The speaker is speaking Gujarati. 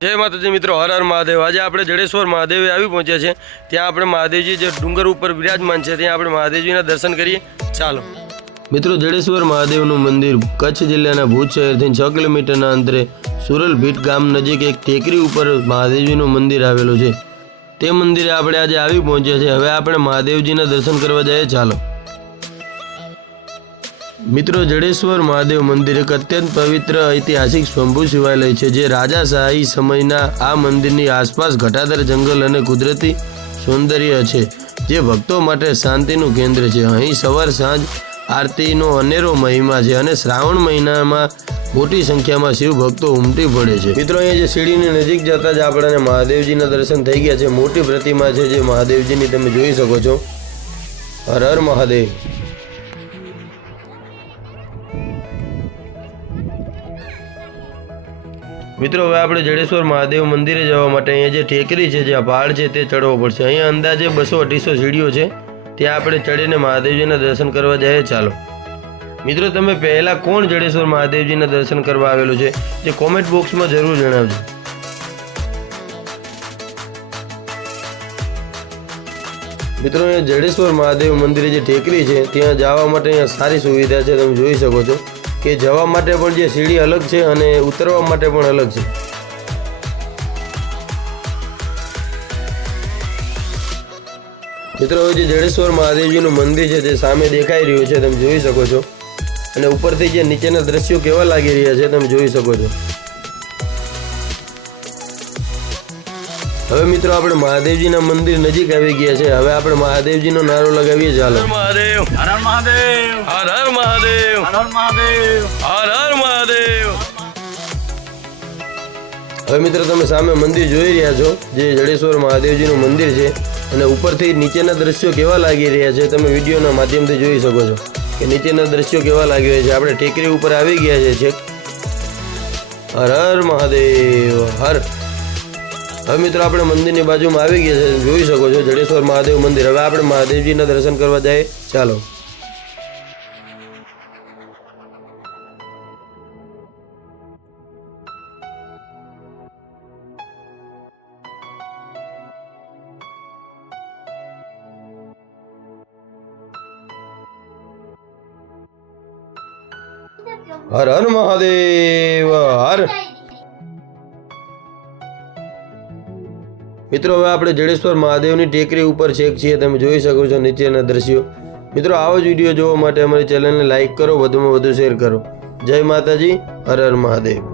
जय माताजी मित्रों, हर हर महादेव। आज આપણે જડેશ્વર મહાદેવે આવી પહોંચ્યા છે। ત્યાં આપણે મહાદેવજી જે ડુંગર ઉપર વિરાજમાન છે ત્યાં આપણે મહાદેવજીના દર્શન કરીએ। ચાલો મિત્રો, જડેશ્વર મહાદેવનું મંદિર કચ્છ જિલ્લાના ભુજ શહેરથી 6 કિલોમીટરના અંતરે સુરલભીટ ગામ નજીક એક ટેકરી ઉપર મહાદેવજીનું મંદિર આવેલું છે। તે મંદિરે આપણે આજે આવી પહોંચ્યા છે। હવે આપણે મહાદેવજીના દર્શન કરવા જઈએ। ચાલો मित्रों, जडेश्वर महादेव मंदिर एक अत्यंत पवित्र ऐतिहासिक स्वयंभू शिवालय है। जे राजाशाही समयना आ मंदिरनी आसपास घटादार जंगल और कुदरती सौंदर्य है, जे भक्तों माटे शांतिनु केंद्र है। अहीं सवार सांज आरतीनो अनेरो महिमा है और श्रावण महीना में मोटी संख्या में शिव भक्तों उमटी पड़े छे। मित्रों, अहीं जे सीढ़ीनी नजीक जता ज आपणे महादेवजीना दर्शन थई गया छे। मोटी प्रतिमा है जे महादेवजीनी तमे जोई शको छो। हर हर महादेव। मित्रों, हवे आपणे जडेश्वर महादेव मंदिरे जवा माटे अहींया जे टेकरी छे, जे पहाड़ छे ते चढ़वो पड़शे। अहींया अंदाजे 200-250 सीढ़ीओ छे, त्यां आपणे चढ़ीने महादेवजीना दर्शन करवा जाए। चालो मित्रों, तमे पहेला कोण जडेश्वर महादेवजीना दर्शन करवा आवेलो छे जे कॉमेंट बॉक्स में जरूर जणावजो। मित्रों, अहींया जडेश्वर महादेव मंदिरे जे टेकरी छे त्यां जवा माटे अहींया सारी सुविधा छे, तमे जोई शको छो કે જવા માટે પણ જે સીડી અલગ છે અને ઉતરવા માટે પણ અલગ છે। મિત્રો, જે જડેશ્વર મહાદેવજીનું મંદિર છે તે સામે દેખાઈ રહ્યું છે, તમે જોઈ શકો છો। અને ઉપરથી જે નીચેના દ્રશ્યો કેવા લાગી રહ્યા છે તમે જોઈ શકો છો। હવે મિત્રો, આપણે મહાદેવજીના મંદિર નજીક આવી ગયા છે। હવે આપણે મહાદેવજીનો નારો લગાવીએ। ચાલો મહાદેવ, હર હર મહાદેવ, હર હર મહાદેવ, હર હર મહાદેવ, હર હર મહાદેવ। હવે મિત્રો, તમે સામે મંદિર જોઈ રહ્યા છો, જે જડેશ્વર મહાદેવજીનું મંદિર છે। અને ઉપરથી નીચેના દ્રશ્યો કેવા લાગી રહ્યા છે તમે વિડીયોના માધ્યમથી જોઈ શકો છો કે નીચેના દ્રશ્યો કેવા લાગી રહ્યા છે। આપણે ટેકરી ઉપર આવી ગયા છે છેક। હર હર મહાદેવ, હર। હવે મિત્રો, આપણે મંદિરની બાજુમાં આવી ગયા છે, જોઈ શકો છો જડેશ્વર મહાદેવ મંદિર। હવે આપણે મહાદેવજીના દર્શન કરવા જઈએ। ચાલો હર હર મહાદેવ, હર। મિત્રો, હવે આપણે જડેશ્વર મહાદેવની ટેકરી ઉપર છેક છીએ, તમે જોઈ શકો છો નીચેના દ્રશ્યો। મિત્રો, આવો જ વિડીયો જોવા માટે અમારી ચેનલને લાઈક કરો, વધુમાં વધુ શેર કરો। જય માતાજી, હર હર મહાદેવ।